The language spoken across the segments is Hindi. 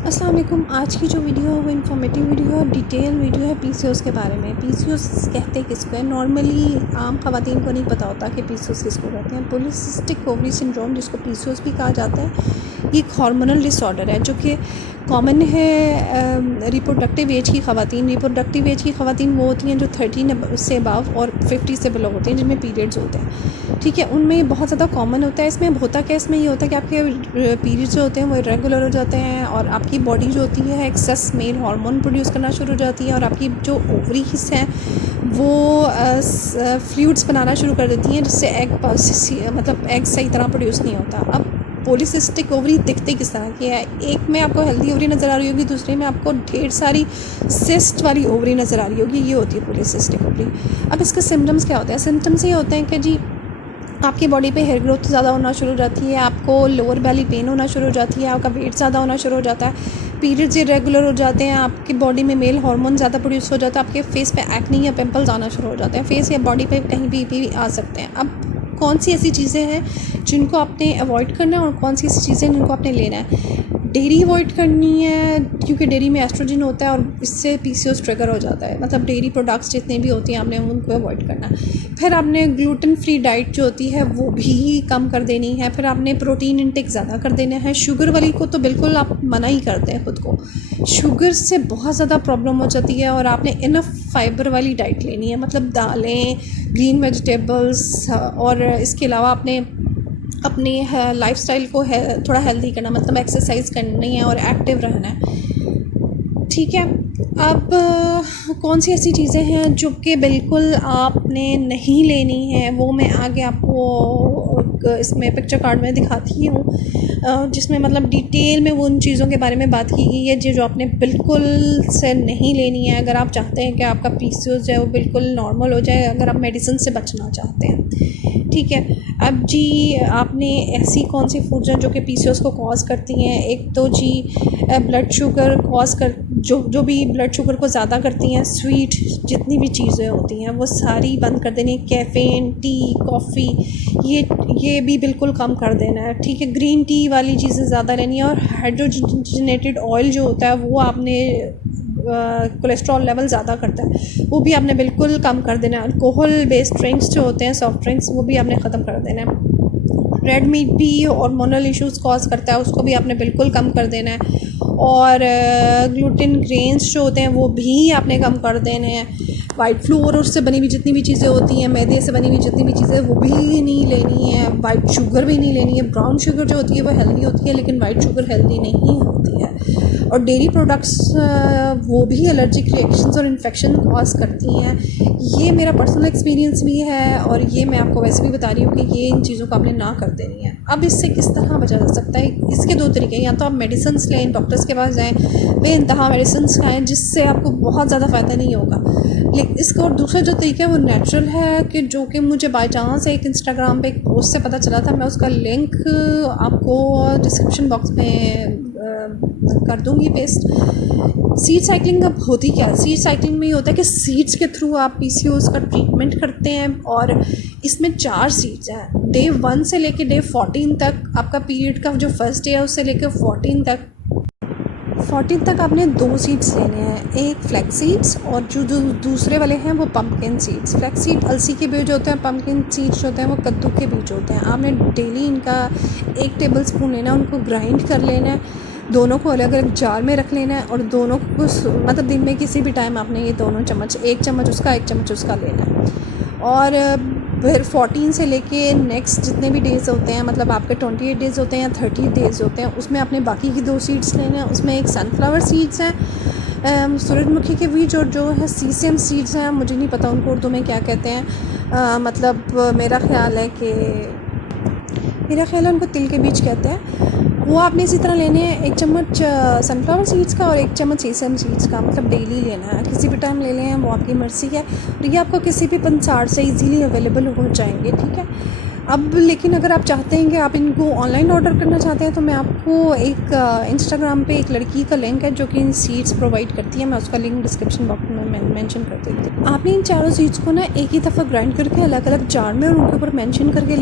अस्सलाम वालेकुम। आज की जो वीडियो है वो इन्फॉर्मेटिव वीडियो है, डिटेल वीडियो है पीसीओएस के बारे में। पीसीओएस कहते किसको है? नॉर्मली आम ख़वातीन को नहीं पता होता कि पीसीओएस किसको कहते हैं। पॉलीसिस्टिक ओवरी सिंड्रोम, जिसको पीसीओएस भी कहा जाता है, ये एक हार्मोनल डिसऑर्डर है जो कि कॉमन है रिप्रोडक्टिव एज की ख़वातीन। रिप्रोडक्टिव एज की ख़वातीन वो होती हैं जो 13 से अबव और 50 से बिलो होती हैं, जिनमें पीरियड्स होते हैं। ठीक है, उनमें ये बहुत ज़्यादा कॉमन होता है। इसमें होता क्या है, इसमें ये होता है कि आपके पीरियड्स जो होते हैं वो इरेगुलर हो जाते हैं और आपकी बॉडी जो होती है एक्सेस मेल हार्मोन प्रोड्यूस करना शुरू हो जाती है और आपकी जो ओवरी हिस्से हैं वो फ्लूइड्स बनाना शुरू कर देती हैं, जिससे एग सही तरह प्रोड्यूस नहीं होता। अब पॉलीसिस्टिक ओवरी दिखते किस तरह की है? एक में आपको हेल्दी ओवरी नज़र आ रही होगी, दूसरे में आपको ढेर सारी सिस्ट वाली ओवरी नज़र आ रही होगी। ये होती है पॉलीसिस्टिक ओवरी। अब इसके सिम्टम्स क्या होते हैं? सिम्टम्स ये होते हैं कि जी आपकी बॉडी पे हेयर ग्रोथ ज़्यादा होना शुरू हो जाती है, आपको लोअर बेली पेन होना शुरू हो जाती है, आपका वेट ज़्यादा होना शुरू हो जाता है, पीरियड्स इरेगुलर हो जाते हैं, आपकी बॉडी में मेल हार्मोन ज़्यादा प्रोड्यूस हो जाता है, आपके फेस पे एक्ने या पिंपल्स आना शुरू हो जाते हैं, फेस या बॉडी पे कहीं भी आ सकते हैं। अब कौन सी ऐसी चीज़ें हैं जिनको आपने अवॉइड करना है और कौन सी ऐसी चीज़ें जिनको आपने लेना है? डेयरी अवॉइड करनी है, क्योंकि डेयरी में एस्ट्रोजन होता है और इससे पीसीओएस ट्रिगर हो जाता है। मतलब डेयरी प्रोडक्ट्स जितने भी होती हैं आपने उनको अवॉइड करना है। फिर आपने ग्लूटेन फ्री डाइट जो होती है वो भी कम कर देनी है। फिर आपने प्रोटीन इंटेक ज़्यादा कर देना है। शुगर वाली को तो बिल्कुल आप मना ही करते हैं खुद को, शुगर से बहुत ज़्यादा प्रॉब्लम हो जाती है। और आपने इनफ फाइबर वाली डाइट लेनी है, मतलब दालें, ग्रीन वेजिटेबल्स, और इसके अलावा आपने अपनी लाइफस्टाइल को थोड़ा हेल्दी करना, मतलब एक्सरसाइज करनी है और एक्टिव रहना है। ठीक है, अब कौन सी ऐसी चीज़ें हैं जो कि बिल्कुल आपने नहीं लेनी है, वो मैं आगे आपको इसमें पिक्चर कार्ड में दिखाती हूँ, जिसमें मतलब डिटेल में वो उन चीज़ों के बारे में बात की गई है जो आपने बिल्कुल से नहीं लेनी है अगर आप चाहते हैं कि आपका पीसीओएस जो है वो बिल्कुल नॉर्मल हो जाए, अगर आप मेडिसिन से बचना चाहते हैं। ठीक है, अब जी आपने ऐसी कौन सी फूड्स हैं जो कि पीसीओएस को कॉज करती हैं? एक तो जी ब्लड शुगर कॉज कर जो भी ब्लड शुगर को ज़्यादा करती हैं, स्वीट जितनी भी चीज़ें होती हैं वो सारी बंद कर देनी है। कैफ़ीन, टी, कॉफ़ी, ये भी बिल्कुल कम कर देना है। ठीक है, ग्रीन टी वाली चीज़ें ज़्यादा लेनी है। और हाइड्रोजनेटेड ऑयल जो होता है वो आपने कोलेस्ट्रॉल लेवल ज़्यादा करता है, वो भी आपने बिल्कुल कम कर देना है। अल्कोहल बेस्ड ड्रिंक्स जो होते हैं, सॉफ्ट ड्रिंक्स, वो भी आपने ख़त्म कर देना है। रेड मीट भी हार्मोनल इश्यूज़ कॉज करता है, उसको भी आपने बिल्कुल कम कर देना है। और ग्लूटेन ग्रेन्स जो होते हैं वो भी आपने कम कर देने हैं। वाइट फ्लोर और उससे बनी हुई जितनी भी चीज़ें होती हैं, मैदे से बनी हुई जितनी भी चीज़ें, वो भी नहीं लेनी है। वाइट शुगर भी नहीं लेनी है। ब्राउन शुगर जो होती है वो हेल्दी होती है, लेकिन वाइट शुगर हेल्दी नहीं होती है। और डेयरी प्रोडक्ट्स वो भी एलर्जिक रिएक्शंस और इन्फेक्शन कॉज करती हैं। ये मेरा पर्सनल एक्सपीरियंस भी है और ये मैं आपको वैसे भी बता रही हूँ कि ये इन चीज़ों को आपने ना कर देनी है। अब इससे किस तरह बचा जा सकता है? इसके दो तरीके हैं, या तो आप मेडिसिन लें, डॉक्टर्स के पास जाएँ, बेइंतहा मेडिसिन खाएँ जिससे आपको बहुत ज़्यादा फ़ायदा नहीं होगा। लेकिन इसका और दूसरा जो तरीका है वो नेचुरल है, कि जो कि मुझे बाय चांस एक इंस्टाग्राम पे एक पोस्ट से पता चला था। मैं उसका लिंक आपको डिस्क्रिप्शन बॉक्स में कर दूँगी पेस्ट। सीड साइकिलिंग अब होती क्या है? सीड साइकिलिंग में ये होता है कि सीड्स के थ्रू आप पीसीओएस का ट्रीटमेंट करते हैं और इसमें 4 सीड्स हैं। डे 1 से लेके डे 14 तक आपका पीरियड का जो फर्स्ट डे है उससे लेकर 14 तक आपने 2 सीड्स लेने हैं, एक फ्लैक्स सीड्स और जो दूसरे वाले हैं वो पम्पकिन सीड्स। फ्लैक्स सीड अलसी के बीज होते हैं, पम्पकिन सीड्स होते हैं वो कद्दू के बीज होते हैं। आपने डेली इनका 1 टेबल स्पून लेना है, उनको ग्राइंड कर लेना है, दोनों को अलग अलग जार में रख लेना है और दोनों को मतलब दिन में किसी भी टाइम आपने ये दोनों चम्मच, 1 चम्मच उसका 1 चम्मच उसका लेना है। और फिर 14 से लेके नेक्स्ट जितने भी डेज़ होते हैं, मतलब आपके 28 डेज़ होते हैं या 30 डेज़ होते हैं, उसमें आपने बाकी की 2 सीड्स लेने हैं। उसमें एक सनफ्लावर सीड्स हैं, सूरजमुखी के बीज, और जो है सीसम सीड्स हैं, मुझे नहीं पता उनको उर्दू में क्या कहते हैं। मतलब मेरा ख्याल है उनको तिल के बीज कहते हैं। वो आपने इसी तरह लेने हैं, 1 चम्मच सनफ्लावर सीड्स का और 1 चम्मच सीसम सीड्स का, मतलब डेली लेना है। किसी भी टाइम ले लें, वो आपकी मर्ज़ी है। और ये आपको किसी भी पंसार से इजीली अवेलेबल हो जाएंगे। ठीक है, अब लेकिन अगर आप चाहते हैं कि आप इनको ऑनलाइन ऑर्डर करना चाहते हैं तो मैं आपको एक इंस्टाग्राम पे एक लड़की का लिंक है जो कि इन सीड्स प्रोवाइड करती है, मैं उसका लिंक डिस्क्रिप्शन बॉक्स में मेंशन कर देती हूँ। आपने इन 4 सीड्स को ना एक ही दफ़ा ग्राइंड करके अलग अलग जार में और उनके ऊपर मेंशन करके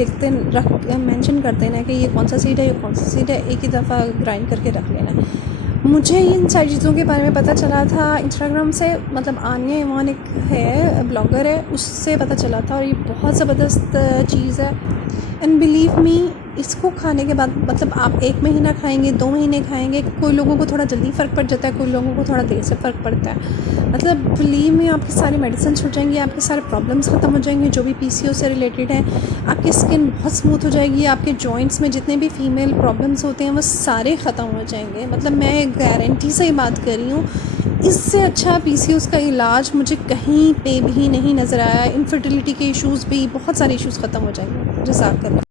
मेंशन कर देना है कि ये कौन सा सीड है, ये कौन सा सीड है, एक ही दफ़ा ग्राइंड करके रख लेना है। मुझे इन सारी चीज़ों के बारे में पता चला था इंस्टाग्राम से, मतलब आनिया ईमान एक है ब्लॉगर है, उससे पता चला था। और ये बहुत ज़बरदस्त चीज़ है एंड बिलीव मी, इसको खाने के बाद मतलब आप 1 महीना खाएंगे, 2 महीने खाएंगे, कोई लोगों को थोड़ा जल्दी फ़र्क पड़ जाता है, कोई लोगों को थोड़ा देर से फ़र्क पड़ता है। मतलब बिलीव मी, आपकी सारी मेडिसिन छूट जाएंगी, आपके सारे प्रॉब्लम्स ख़त्म हो जाएंगे जो भी पीसीओ से रिलेटेड हैं। आपकी स्किन बहुत स्मूथ हो जाएगी, आपके जॉइंट्स में जितने भी फीमेल प्रॉब्लम्स होते हैं वो सारे ख़त्म हो जाएंगे। मतलब मैं गारंटी से ही बात कर रही हूँ, इससे अच्छा पीसीओएस का इलाज मुझे कहीं पे भी नहीं नज़र आया। इनफर्टिलिटी के इश्यूज़ भी, बहुत सारे इश्यूज़ ख़त्म हो जाएंगे। जज़ाकल्लाह।